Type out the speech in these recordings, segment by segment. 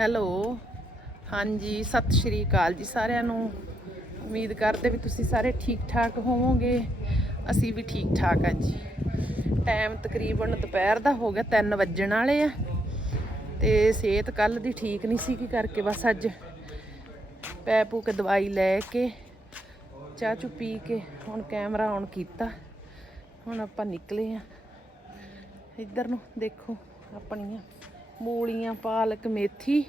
Hello. ਹਾਂਜੀ, ਸਤਿ ਸ਼੍ਰੀ ਅਕਾਲ ਜੀ ਸਾਰਿਆਂ ਨੂੰ। ਉਮੀਦ ਕਰਦੇ ਵੀ ਤੁਸੀਂ ਸਾਰੇ ਠੀਕ ਠਾਕ ਹੋਵੋਗੇ। ਅਸੀਂ ਵੀ ਠੀਕ ਠਾਕ ਹਾਂ ਜੀ। ਟਾਈਮ ਤਕਰੀਬਨ ਦੁਪਹਿਰ ਦਾ ਹੋ ਗਿਆ 3 ਵੱਜਣ ਵਾਲੇ ਆ। ਤੇ ਸਿਹਤ ਕੱਲ ਦੀ ਠੀਕ ਨਹੀਂ ਸੀ ਕੀ ਕਰਕੇ, ਬਸ ਅੱਜ ਪੈ ਪੂ ਕੇ ਦਵਾਈ ਲੈ ਕੇ, ਚਾਹ ਚੂ ਪੀ ਕੇ, ਹੁਣ ਕੈਮਰਾ ਔਨ ਕੀਤਾ। ਹੁਣ ਆਪਾਂ ਨਿਕਲੇ ਆ ਇੱਧਰ ਨੂੰ ਦੇਖੋ ਆਪਣੀਆਂ। ਮੂਲੀਆਂ, ਪਾਲਕ, ਮੇਥੀ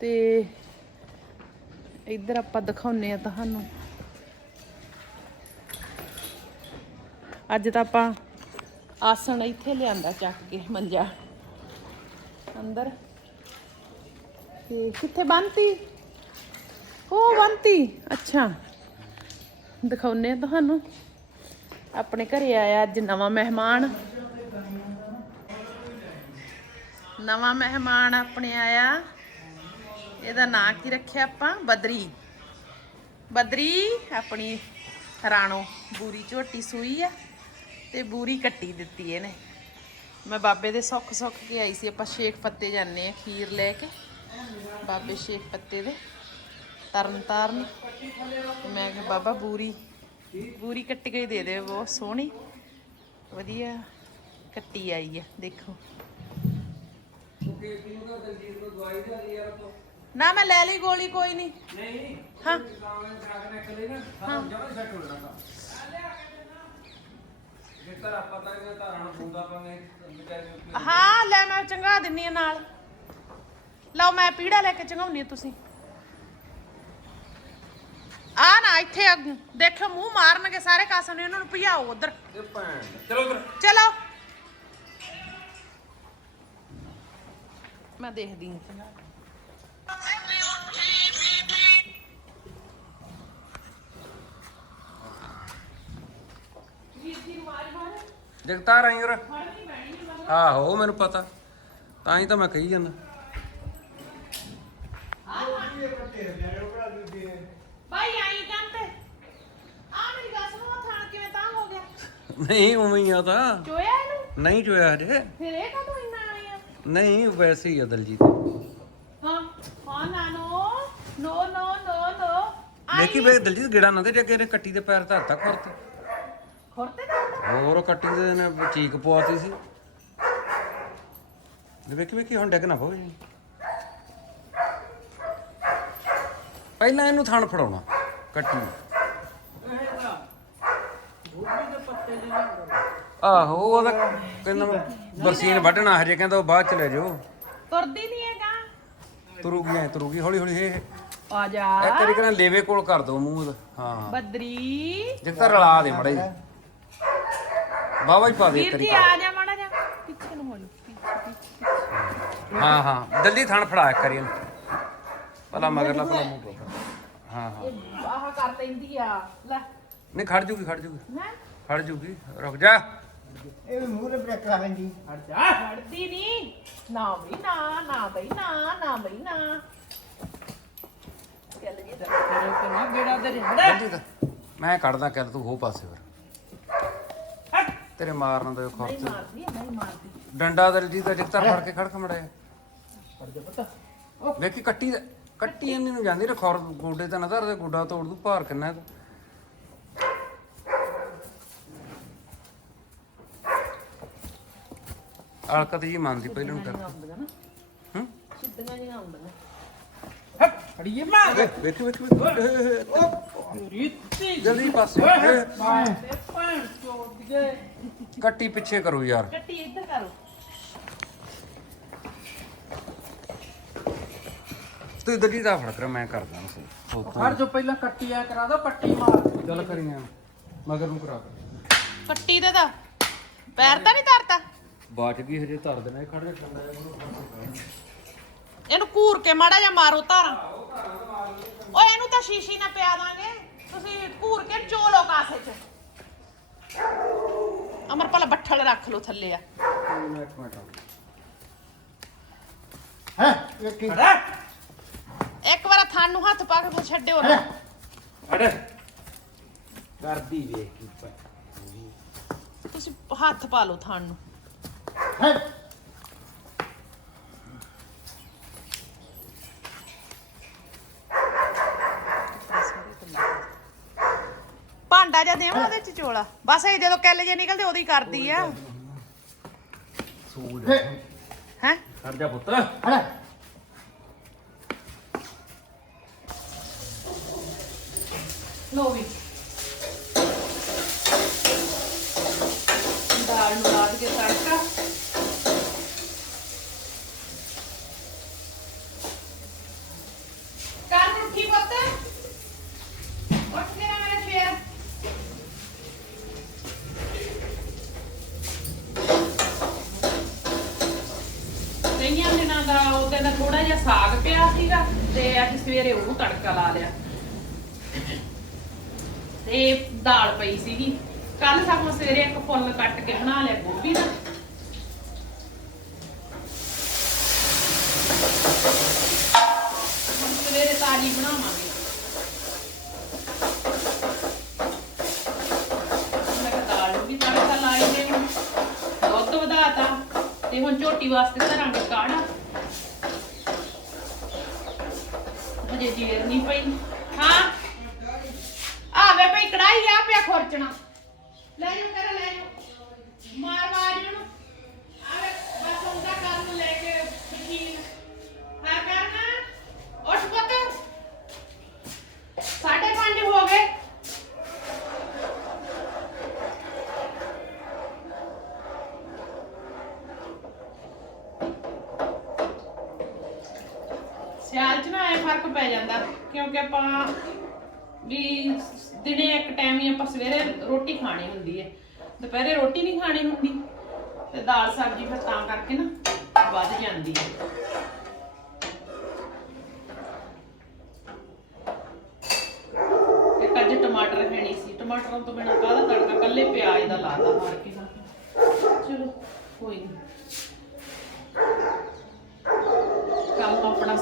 ਤੇ ਇੱਧਰ ਆਪਾਂ ਦਿਖਾਉਨੇ ਆ ਤੁਹਾਨੂੰ। ਅੱਜ ਤਾਂ ਆਪਾਂ ਆਸਣ ਇੱਥੇ ਲਿਆਂਦਾ ਚੱਕ ਕੇ ਮੰਜਾ। ਅੰਦਰ। ਤੇ ਕਿੱਥੇ ਬੰਨਤੀ? ਉਹ ਬੰਨਤੀ। ਅੱਛਾ। ਦਿਖਾਉਨੇ ਆ ਤੁਹਾਨੂੰ। ਆਪਣੇ ਘਰੇ ਆਇਆ ਅੱਜ ਨਵਾਂ ਮਹਿਮਾਨ। ਨਵਾਂ ਮਹਿਮਾਨ ਆਪਣੇ ਆਇਆ। ਇਹਦਾ ਨਾਂ ਕੀ ਰੱਖਿਆ ਆਪਾਂ? ਬਦਰੀ। ਬਦਰੀ ਆਪਣੀ ਰਾਣੋ, ਬੂਰੀ ਝੋਟੀ ਸੂਈ ਆ ਤੇ ਬੂਰੀ ਕੱਟੀ ਦਿੱਤੀ ਇਹਨੇ। ਮੈਂ ਬਾਬੇ ਦੇ ਸੁੱਖ ਸੁੱਖ ਕੇ ਆਈ ਸੀ। ਆਪਾਂ ਸ਼ੇਖ ਪੱਤੇ ਜਾਂਦੇ ਆ ਖੀਰ ਲੈ ਕੇ। ਬਾਬੇ ਸ਼ੇਖ ਪੱਤੇ ਦੇ। ਤਰਨ ਤਾਰਨ। ਮੈਂ ਕਿਹਾ, ਬਾਬਾ, ਬੂਰੀ ਬੂਰੀ ਕੱਟੀ ਗਈ ਦੇ ਦੇ, ਬਹੁਤ ਸੋਹਣੀ, ਵਧੀਆ ਕੱਟੀ ਆਈ ਆ, ਦੇਖੋ। ਨਾ ਮੈਂ ਲੈ ਲਈ ਗੋਲੀ ਕੋਈ ਨਹੀਂ ਨਹੀਂ ਹਾਂ। ਹਾਂ ਲੈ ਮੈਂ ਚੰਗਾ ਦਿੰਨੀ ਆ ਨਾਲ। ਲਓ ਮੈਂ ਪੀੜਾ ਲੈ ਕੇ ਚੰਗਾਉਣੀ ਆ ਤੁਸੀਂ। ਆ ਨਾ ਇੱਥੇ ਦੇਖਿਓ ਮੂੰਹ ਮਾਰਨਗੇ ਸਾਰੇ ਕਾਸੇ ਨੂੰ ਇਹਨਾਂ ਨੂੰ ਭਜਾਓ ਉਧਰ। ਚਲੋ ਉਧਰ। ਚਲੋ। ਮੈਂ ਦੇਖਦੀ ਹਾਂ। ਜਗਤਾਰ ਆਈ ਉਰ। ਆਹੋ ਮੈਨੂੰ ਪਤਾ। ਤਾਂ ਹੀ ਤਾਂ ਮੈਂ ਕਹੀ ਜਾਂਦਾ। ਭਾਈ ਆਈ ਕੰਤੇ ਆ ਮੇਰੀ ਗੱਲ ਸੁਣੋ ਥਾਣ ਕਿਵੇਂ ਤਾਂ ਹੋ ਗਿਆ? ਨਹੀਂ ਉਵੇਂ ਹੀ ਆ ਤਾਂ। ਚੋਇਆ ਇਹਨੂੰ? ਨਹੀਂ ਚੋਇਆ ਹਜੇ। ਫਿਰ ਇਹ ਕਦੋਂ ਨਹੀਂ ਵੈਸੇ ਹੀ ਆ ਦਲਜੀਤ। ਹਾਂ ਹਾਂ ਨਾਨੋ ਨੋ ਨੋ ਨੋ ਨੋ। ਦੇਖੀ ਵੇ ਦਲਜੀਤ ਗਿੜਾ ਨਾ ਦੇ ਜੇ ਕਿ ਇਹਨੇ ਕੱਟੀ ਦੇ ਪੈਰ ਧਰਤਾ ਖੁਰਤ। ਖੁਰਤੇ ਹੋਰ ਉਹ ਕੱਟੀ ਦੇ ਨੇ ਚੀਕ ਪਵਾਤੀ ਸੀ। ਦੇ ਵੇਖੀ ਵੇਖੀ ਹੁਣ ਡਿੱਗ ਨਾ ਪਵੇ। ਪਹਿਲਾਂ ਇਹਨੂੰ ਥਣ ਫੜਾਉਣਾ ਕੱਟੀ ਨੂੰ। ਆਹੋ ਉਹਦਾ ਕਹਿੰਦਾ ਮੈਂ ਬਰਸੀਨ ਵੱਢਣਾ ਹਜੇ ਕਹਿੰਦਾ ਉਹ ਬਾਅਦ ਚ ਲੈ ਜਾਓ ਤੁਰਦੀ ਨਹੀਂ ਹੈਗਾ। ਤੁਰੂਗੀ ਐ ਤੁਰੂਗੀ ਹੌਲੀ ਹੌਲੀ ਇਹ ਆ ਜਾ। ਇੱਕ ਵਾਰੀ ਕਹਿੰਦਾ ਲੇਵੇ ਕੋਲ ਕਰ ਦੋ ਮੂੰਹ ਦਾ ਹਾਂ। ਬਦਰੀ। ਜਿੱਕ ਤਾਂ ਰਲਾ ਦੇ ਮੜਾ ਜੀ ਵਾਵਾ ਹੀ ਪਾ ਦੇ ਵੀਰ ਆ ਜਾ ਮਾੜਾ ਜਾ ਪਿੱਛੇ ਨੂੰ ਹੋ ਜਾ ਪਿੱਛੇ ਪਿੱਛੇ। ਹਾਂ ਹਾਂ। ਜਲਦੀ ਥਣ ਫੜਾ ਇੱਕ ਵਾਰੀ ਇਹਨੂੰ। ਭਲਾ ਮਗਰਲਾ ਭਲਾ ਮੂੰਹ ਪਾ ਹਾਂ ਹਾਂ। ਇਹ ਆਹ ਕਰ ਲੈਂਦੀ ਆ। ਲੈ। ਨਹੀਂ ਖੜ ਜੂਗੀ ਖੜ ਜੂਗੀ। ਹੈ? ਖੜ ਜੂਗੀ। ਰੁਕ ਜਾ। ਇਹ ਵੀ ਮੂੰਹ ਤੇ ਬ੍ਰੇਕ ਲਾ ਲੈਂਦੀ ਫੜਦੀ ਨਹੀਂ। ਨਾ ਬਈ ਨਾ ਨਾ ਬਈ ਨਾ ਨਾ ਬਈ ਨਾ। ਚੱਲ ਜੀ ਤੇਰੇ ਤੇ ਨਾ ਗੇੜਾ ਦੇ ਮੈਂ ਕੱਢਦਾ ਕਰ ਤੂੰ ਹੋ ਪਾਸੇ ਫਿਰ। ਤੇਰੇ ਮਾਰਨ ਦੇ ਖੁਰਚ। ਮਾਰਦੀ ਨਹੀਂ ਮਾਰਦੀ। ਡੰਡਾ ਦਲਜੀ ਦਾ ਜਿੱਤਾ ਫੜ ਕੇ ਖੜ ਖਮੜਿਆ ਵੇਖੀ ਕੱਟੀ ਦਾ- ਕੱਟੀ ਇੰਨੀ ਨੂੰ ਜਾਂਦੀ ਰੇ ਖੁਰ ਗੋਡੇ ਤੇ ਨਜ਼ਰ ਦੇ ਗੋਡਾ ਤੋੜ ਦੂ ਭਾਰ ਕਿੰਨਾ ਇਹਦਾ ਅਲਕਤ ਜੀ ਮੰਨਦੀ ਪਹਿਲਾਂ ਨੂੰ ਕਰ ਆਉਂਦੀਆਂ ਨਾ ਹੂੰ? ਸਿੱਧੀਆਂ ਜਿਹੀਆਂ ਆਉਂਦੀਆਂ ਖੜੀਏ ਮਾਂ ਵੇਖ ਵੇਖੀ। ਵੇਖੀ ਵੇਖੀ। ਰੀਤੀ। ਜਲਦੀ ਪਾਸੇ ਤੇ ਭੈਣ ਚੋਦ ਦੇ ਕੱਟੀ ਪਿੱਛੇ ਕਰੋ ਯਾਰ। ਕੱਟੀ ਇੱਧਰ ਕਰੋ। ਤੂੰ ਦਲੀ ਦਾ ਫੜ ਕਰ ਮੈਂ ਕਰਦਾ ਹਾਂ। ਹਰ ਜੋ ਪਹਿਲਾਂ ਕੱਟੀ ਆ ਕਰਾ ਦੋ ਪੱਟੀ ਮਾਰ। ਚੱਲ ਕਰੀਆਂ ਮਗਰ ਨੂੰ ਕਰਾ ਕੱਟੀ ਦੇ ਦਾ ਪੈਰ ਤਾਂ ਨਹੀਂ ਧਰਤਾ ਬਾਚ ਗਈ ਹਜੇ ਧਰ ਦੇਣਾ ਖੜ ਜਾ ਠੰਡਾ ਇਹਨੂੰ ਘੂਰ ਕੇ ਮਾੜਾ ਜਿਹਾ ਮਾਰੋ ਧਾਰਾਂ। ਓਏ ਇਹਨੂੰ ਤਾਂ ਸ਼ੀਸ਼ੀ ਨਾ ਪਿਆ ਦਾਂਗੇ। ਤੁਸੀਂ ਘੂਰ ਕੇ ਚੋਲੋ ਕਾਸੇ ਚ ਅਮਰ ਭਲਾ ਬੱਠਲ ਰੱਖ ਲਓ ਥੱਲੇ ਆ। ਇੱਕ ਮਿੰਟ ਹੈ? ਇਹ ਕੀ? ਇੱਕ ਵਾਰ ਥਣ ਨੂੰ ਹੱਥ ਪਾ ਕੇ ਫਿਰ ਛੱਡਿਓ ਨਾ। ਅੜੇ ਕਰਦੀ ਵੇਖ ਕੀ ਤੁਸੀਂ ਹੱਥ ਪਾ ਲਓ ਥਣ ਨੂੰ। ਭਾਂਡਾ ਜਾਂ ਦੇਵਾਂ ਉਹਦੇ ਚ ਚੋਲਾ। ਬਸ ਇਹ ਜਦੋਂ ਕੈਲ ਜੇ ਨਿਕਲਦੇ ਉਹਦੀ ਕਰਦੀ ਆ। ਸੂਲ ਲੋ ਵੀ। ਥੋੜਾ ਜਿਹਾ ਸਾਗ ਪਿਆ ਸੀਗਾ ਤੇ ਅੱਜ ਸਵੇਰੇ ਉਹਨੂੰ ਤੜਕਾ ਲਾ ਲਿਆ। ਤੇ ਦਾਲ ਪਈ ਸੀਗੀ। ਕੱਲ ਸਾਨੂੰ ਸਵੇਰੇ ਇੱਕ ਫੁੱਲ ਕੱਟ ਕੇ ਬਣਾ ਲਿਆ ਗੋਭੀ ਦਾ। ਸਵੇਰੇ ਤਾਜੀ ਬਣਾਵਾਂਗੇ। ਮੈਂ ਦਾਲ ਨੂੰ ਵੀ ਤੜਕਾ ਲਾਈ ਦੇ ਹੁਣ ਦੁੱਧ ਵਧਾਤਾ ਤੇ ਹੁਣ ਝੋਟੀ ਵਾਸਤੇ ਧਰਾਂਗੇ ਕਾੜਾ। ਹਜੇ ਜੀਰ ਨਹੀਂ ਪਈ। ਹਾਂ। ਆਵੇ ਭਈ ਕੜਾਈ ਆ ਪਿਆ ਖੁਰਚਣਾ। ਸਿਆਲ ਚ ਨਾ ਐ ਫ਼ਰਕ ਪੈ ਜਾਂਦਾ, ਕਿਉਂਕਿ ਆਪਾਂ ਵੀ ਦਿਨੇ ਇੱਕ ਟਾਈਮ ਹੀ ਆਪਾਂ ਸਵੇਰੇ ਰੋਟੀ ਖਾਣੀ ਹੁੰਦੀ ਹੈ। ਦੁਪਹਿਰੇ ਰੋਟੀ ਨਹੀਂ ਖਾਣੀ ਹੁੰਦੀ, ਤੇ ਦਾਲ ਸਬਜ਼ੀ ਫਿਰ ਤਾਂ ਕਰਕੇ ਨਾ ਵੱਧ ਜਾਂਦੀ ਹੈ। ਇੱਕ ਅੱਜ ਟਮਾਟਰ ਹੈ ਨਹੀਂ ਸੀ, ਟਮਾਟਰਾਂ ਤੋਂ ਬਿਨਾਂ ਕਾਹਦਾ ਤੜਕਾ? ਕੱਲੇ ਪਿਆਜ਼ ਦਾ ਲਾਤਾ ਮਾਰ ਕੇ ਚਲੋ, ਕੋਈ ਨਹੀਂ ਕੰਮ ਆਪਣਾ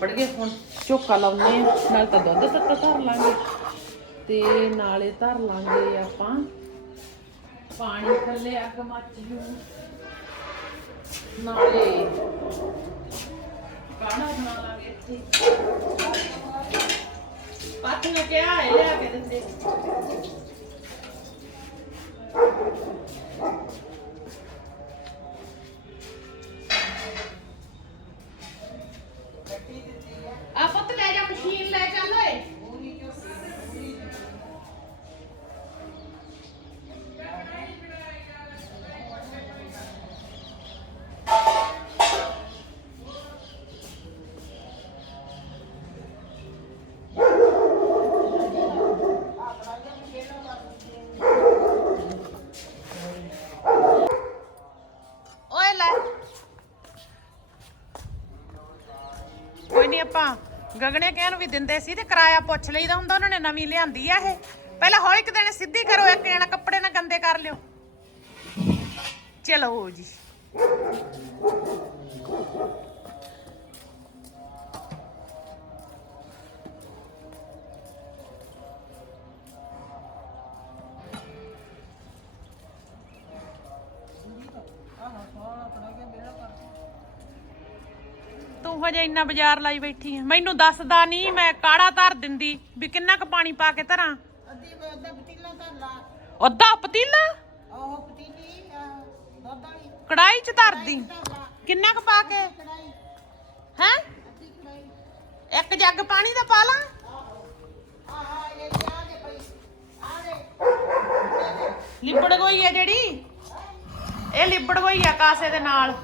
ਸਾਰਾ ਗਿਆ ਹੁਣ ਝੋਕਾ ਲਾਉਨੇ ਆ, ਨਾਲ ਤਾਂ ਦੁੱਧ ਤੱਕ ਧਰ ਲਾਂਗੇ। ਤੇ ਨਾਲੇ ਧਰ ਲਾਂਗੇ ਆਪਾਂ ਪਾਣੀ ਥੱਲੇ ਅੱਗ ਮੱਚ ਜੂ। ਨਾਲੇ ਕਾਣਾ ਬਣਾ ਲਾਂਗੇ ਇੱਥੇ? ਪੱਤ ਨੂੰ ਕਿਹਾ ਹੈ ਲਿਆ ਕੇ ਦਿੰਦੇ। ਆਪਾਂ ਗਗਨੇ ਕਹਿਣ ਵੀ ਦਿੰਦੇ ਸੀ ਤੇ ਕਿਰਾਇਆ ਪੁੱਛ ਲਈਦਾ ਹੁੰਦਾ, ਉਹਨਾਂ ਨੇ ਨਵੀਂ ਲਿਆਂਦੀ ਆ ਇਹ। ਪਹਿਲਾਂ ਹੌਲੀ ਇੱਕ ਦਿਨ ਸਿੱਧੀ ਕਰੋ, ਇੱਕ ਜਣਾ ਕੱਪੜੇ ਨਾ ਗੰਦੇ ਕਰ ਲਿਓ। ਚਲੋ ਜੀ। ਹਜੇ ਇੰਨਾ ਬਾਜ਼ਾਰ ਲਾਈ ਬੈਠੀ ਆ। ਮੈਨੂੰ ਦੱਸਦਾ ਨਹੀਂ ਮੈਂ ਕਾੜਾ ਧਰ ਦਿੰਦੀ ਵੀ ਕਿੰਨਾ ਕੁ ਪਾਣੀ ਪਾ ਕੇ ਧਰਾਂ। ਅੱਧੀ ਅੱਧਾ ਪਤੀਲਾ ਧਰ ਲਾ। ਅੱਧਾ ਪਤੀਲਾ? ਉਹ ਪਤੀਲੀ ਅਹ, ਦੁੱਧ ਵਾਲੀ। ਕੜਾਈ ਚ ਧਰਦੀ। ਕਿੰਨਾ ਕੁ ਪਾ ਕੇ? ਕੜਾਈ ਹੈ? ਇੱਕ ਜੱਗ ਪਾਣੀ ਦਾ ਪਾ ਲਾਂ। ਲਿਬੜ ਗਈ ਆ ਜਿਹੜੀ? ਇਹ ਲਿਬੜ ਗਈ ਆ ਕਾਸੇ ਦੇ ਨਾਲ।